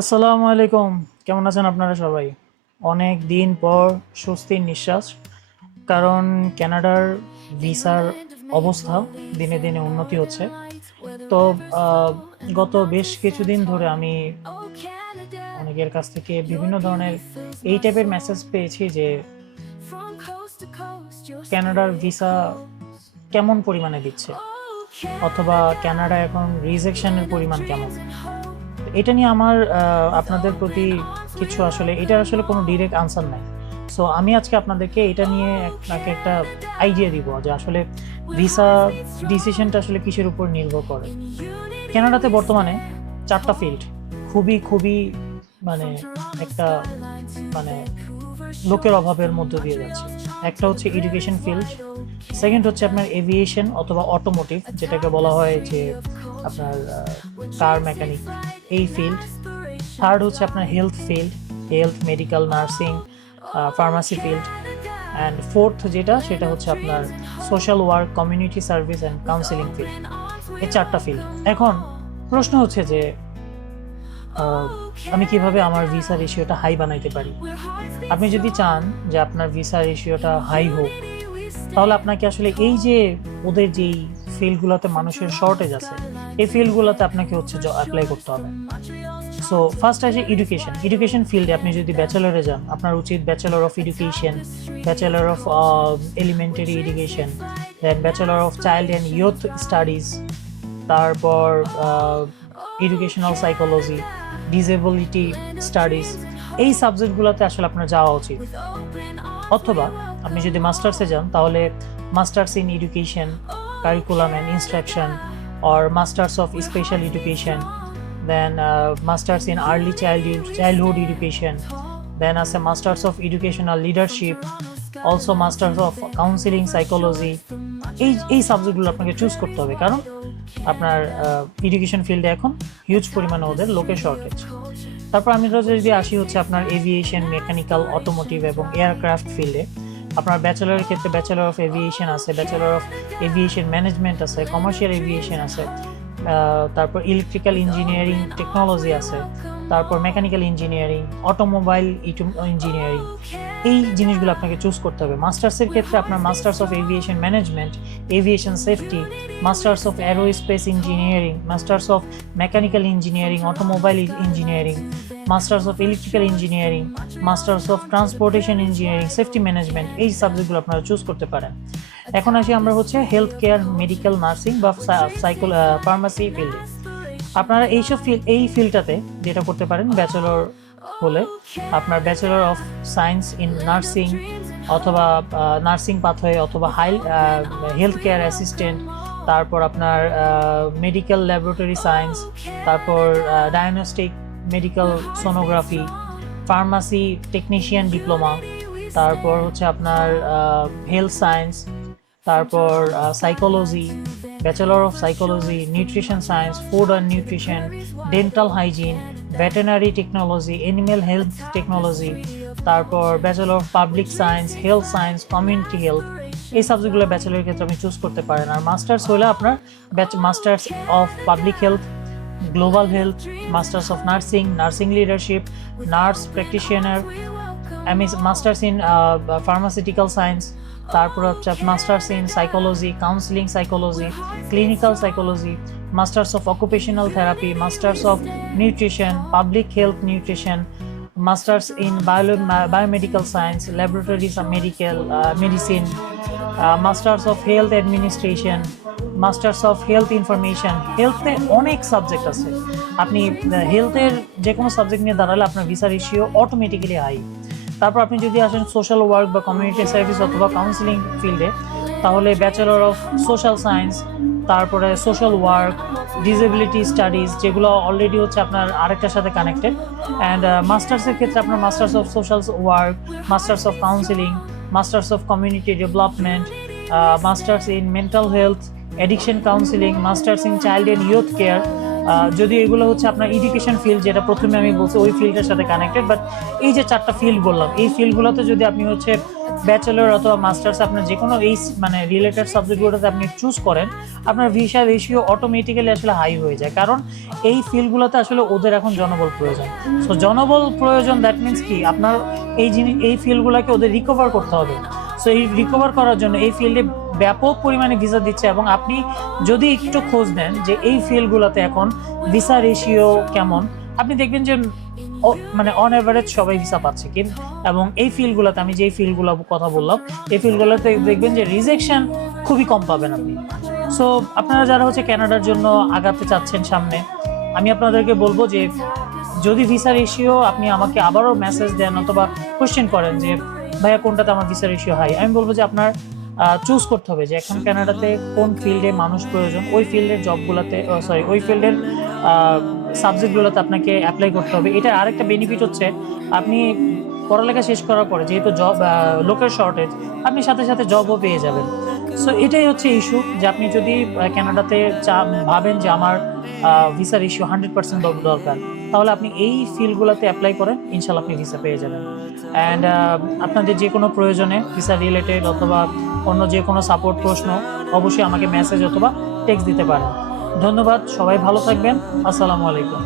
আসসালামু আলাইকুম। কেমন আছেন আপনারা সবাই? অনেক দিন পর স্বস্তির নিঃশ্বাস। কারণ কানাডার ভিসার অবস্থা দিনে দিনে উন্নতি হচ্ছে। তো গত বেশ কিছুদিন ধরে আমি অনেকের কাছ থেকে বিভিন্ন ধরনের এই টাইপের মেসেজ পেয়েছি যে কানাডার ভিসা কেমন পরিমাণে দিচ্ছে, অথবা কানাডা এখন রিজেকশনের পরিমাণ কেমন। এটা নিয়ে আমার আপনাদের প্রতি কিছু, আসলে এটা আসলে কোনো ডিরেক্ট আনসার নাই। সো আমি আজকে আপনাদেরকে এটা নিয়ে আপনাকে একটা আইডিয়া দিব যে আসলে ভিসা ডিসিশনটা আসলে কিসের উপর নির্ভর করে। কানাডাতে বর্তমানে 4টা ফিল্ড খুবই খুবই মানে একটা মানে লোকের অভাবের মধ্য দিয়ে যাচ্ছে। একটা হচ্ছে এডুকেশন ফিল্ড, সেকেন্ড হচ্ছে আপনার এভিয়েশন অথবা অটোমোটিভ, যেটাকে বলা হয় যে আপনার কার মেকানিক, এই ফিল্ড। থার্ড হচ্ছে আপনার health field, health, medical, nursing, pharmacy field. And fourth সেটা হচ্ছে আপনার social work, community service and counselling field. এই 4টা ফিল্ড। এখন প্রশ্ন হচ্ছে যে আমি কিভাবে আমার ভিসা রেশিওটা হাই বানাইতে পারি। আপনি যদি চান যে আপনার ভিসা রেশিওটা হাই হোক, তাহলে আপনাকে আসলে এই যে ওদের যেই ফিল্ডগুলোতে মানুষের শর্টেজ আছে, এই ফিল্ডগুলোতে আপনাকে হচ্ছে অ্যাপ্লাই করতে হবে। সো ফার্স্ট আছে এডুকেশন ফিল্ডে আপনি যদি ব্যাচেলরে যান, আপনার উচিত bachelor of education, bachelor of elementary education, then bachelor of child and youth studies, তারপর এডুকেশনাল সাইকোলজি, ডিসেবিলিটি স্টাডিজ। এই সাবজেক্টগুলোতে আসলে আপনার যাওয়া উচিত। অথবা আপনি যদি মাস্টার্সে যান, তাহলে masters in education, curriculum and instruction, or masters of special education, then masters in early childhood education, then আছে masters of educational leadership, also masters of counselling psychology. এই সাবজেক্টগুলো আপনাকে চুজ করতে হবে, কারণ আপনার এডুকেশন ফিল্ডে এখন হিউজ পরিমাণে ওদের লোকের শর্টেজ। তারপর আমি যদি আসি হচ্ছে আপনার এভিয়েশন, মেকানিক্যাল, অটোমোটিভ এবং এয়ারক্রাফট ফিল্ডে, আপনার ব্যাচেলরের ক্ষেত্রে ব্যাচেলর অফ এভিয়েশন আছে, ব্যাচেলর অফ এভিয়েশন ম্যানেজমেন্ট আছে, কমার্শিয়াল এভিয়েশন আছে, তারপর ইলেকট্রিক্যাল ইঞ্জিনিয়ারিং টেকনোলজি আছে, তারপর মেকানিক্যাল ইঞ্জিনিয়ারিং, অটোমোবাইল ইঞ্জিনিয়ারিং। এই জিনিসগুলো আপনাকে চুজ করতে হবে। মাস্টার্সের ক্ষেত্রে আপনার masters of aviation management, aviation safety, masters of aerospace engineering, masters of mechanical engineering, automobile engineering, masters of electrical engineering, masters of transportation engineering, safety management. এই সাবজেক্টগুলো আপনারা চুজ করতে পারেন। এখন আসি আমরা হচ্ছে হেলথ কেয়ার, মেডিকেল, নার্সিং বা ফার্মাসি ফিল্ডে। আপনারা এই ফিল্ডটাতে যেটা করতে পারেন, ব্যাচেলর হলে আপনার bachelor of science in nursing, অথবা নার্সিং পাথওয়ে, অথবা হেলথ কেয়ার অ্যাসিস্ট্যান্ট, তারপর আপনার মেডিকেল ল্যাবরেটরি সায়েন্স, তারপর diagnostic medical sonography, pharmacy technician diploma, তারপর হচ্ছে আপনার হেলথ সায়েন্স, তারপর psychology, bachelor of psychology, nutrition science, food and nutrition, dental hygiene, veterinary technology, animal health technology, তারপর bachelor of public science, health science, community health. এই সাবজেক্টগুলো ব্যাচেলরের ক্ষেত্রে আপনি choose করতে পারেন। আর মাস্টার্স হলে আপনার masters of public health, global health, masters of nursing, nursing leadership, nurse practitioner, masters in pharmaceutical science, তারপর হচ্ছে masters in psychology, counselling psychology, clinical psychology, masters of occupational therapy, masters of nutrition, public health nutrition, masters in biomedical science, laboratories medical medicine, masters of health administration, masters of health information. হেলথে অনেক subject আছে। আপনি হেলথের যে কোনো subject নিয়ে দাঁড়ালে আপনার ভিসা রেশিও অটোমেটিক্যালি হাই। তারপর আপনি যদি আসেন সোশ্যাল ওয়ার্ক বা কমিউনিটি সার্ভিস অথবা কাউন্সিলিং ফিল্ডে, তাহলে ব্যাচেলর অফ সোশ্যাল সায়েন্স, তারপরে সোশ্যাল ওয়ার্ক, ডিসেবিলিটি স্টাডিজ, যেগুলো অলরেডি হচ্ছে আপনার আরেকটার সাথে কানেক্টেড। অ্যান্ড মাস্টার্সের ক্ষেত্রে আপনার masters of social work, masters of counselling, masters of community development, masters in mental health, addiction counselling, masters in child and youth care, যদি এগুলো হচ্ছে আপনার এডুকেশন ফিল্ড, যেটা প্রথমে আমি বলছি ওই ফিল্ডের সাথে কানেক্টেড, বাট এই যে 4টা ফিল্ড বললাম, এই ফিল্ডগুলোতে যদি আপনি হচ্ছে ব্যাচেলর অথবা মাস্টার্স আপনার যে কোনো এই মানে রিলেটেড সাবজেক্টগুলোতে আপনি চুজ করেন, আপনার ভিসা রেশিও অটোমেটিক্যালি আসলে হাই হয়ে যায়, কারণ এই ফিল্ডগুলোতে আসলে ওদের এখন জনবল প্রয়োজন। সো জনবল প্রয়োজন, দ্যাট মিনস কি আপনার এই ফিল্ডগুলোকে ওদের রিকভার করতে হবে। সো এই রিকভার করার জন্য এই ফিল্ডে ব্যাপক পরিমাণে ভিসা দিচ্ছে, এবং আপনি যদি একটু খোঁজ নেন যে এই ফিল্ডগুলোতে এখন ভিসা রেশিও কেমন, আপনি দেখবেন যে মানে অন অ্যাভারেজ সবাই ভিসা পাচ্ছে কিন্তু, এবং এই ফিল্ডগুলোতে আমি যে ফিল্ডগুলো কথা বললাম এই ফিল্ডগুলোতে দেখবেন যে রিজেকশন খুবই কম পাবেন আপনি। সো আপনারা যারা হচ্ছে কানাডার জন্য আগাতে চাচ্ছেন সামনে, আমি আপনাদেরকে বলবো যে যদি ভিসা রেশিও আপনি আমাকে আবারও মেসেজ দেন অথবা কোশ্চেন করেন যে ভাইয়া কোনটাতে আমার ভিসা রেশিও হাই, আমি বলবো যে আপনার চুজ করতে হবে যে এখন কানাডাতে কোন ফিল্ডে মানুষ প্রয়োজন, ওই ফিল্ডের জবগুলোতে ওই ফিল্ডের সাবজেক্টগুলোতে আপনাকে অ্যাপ্লাই করতে হবে। এটা আরেকটা বেনিফিট হচ্ছে, আপনি পড়ালেখা শেষ করার পরে যেহেতু জব লোকের শর্টেজ, আপনি সাথে সাথে জবও পেয়ে যাবেন। সো এটাই হচ্ছে ইস্যু, যে আপনি যদি কানাডাতে ভাবেন যে আমার ভিসার ইস্যু 100% দরকার, তাহলে আপনি এই ফিল্ডগুলোতে অ্যাপ্লাই করেন, ইনশাল্লাহ আপনি ভিসা পেয়ে যাবেন। অ্যান্ড আপনাদের যে কোনো প্রয়োজনে ভিসা রিলেটেড অথবা অন্য যে কোনো সাপোর্ট প্রশ্ন অবশ্যই আমাকে মেসেজ অথবা টেক্সট দিতে পারেন। ধন্যবাদ, সবাই ভালো থাকবেন। আসসালামু আলাইকুম।